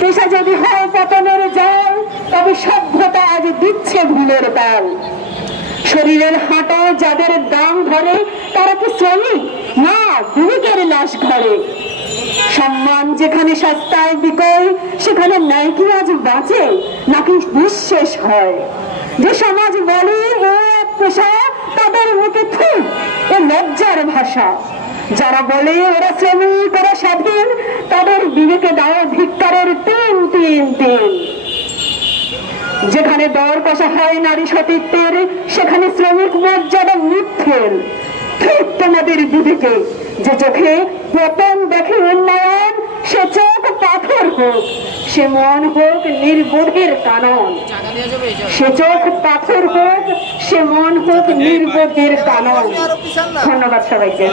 পেশা যদি হয় পতনের জল, তবে সভ্যতা আজ দিচ্ছে ভুলের তাল। শরীরের হাঁটো যাদের দাম ধরে, তারা কি শ্রমিক? না, বুড়িকের লাশ ঘরে। সম্মান যেখানে সস্তায় বিকয়, সেখানে ন্যায় কি আজ বাঁচে, নাকি নিঃশেষ হয়? যে সমাজ বলে এ এক পেশা, তাদের মুখে থু, এ লজ্জার ভাষা। যারা বলে ওরা শ্রমিক, ওরা স্বাধীন, তাদের বিবেকে দাও ধিক্কারের তিন তিন তিন। যেখানে দর কষা হয় নারী সতীত্বের, সেখানে শ্রমিক মর্যাদা মিথ্যেল। ঠিক তোমাদের বিবেকে, যে চোখে পতন দেখে উন্নয়ন, সে চোখ পাথর হোক, সে মন হোক নির্বোধের কানন। সে চোখ পাথর হোক, সে মন হোক নির্বোধের কানন। ধন্যবাদ সবাইকে।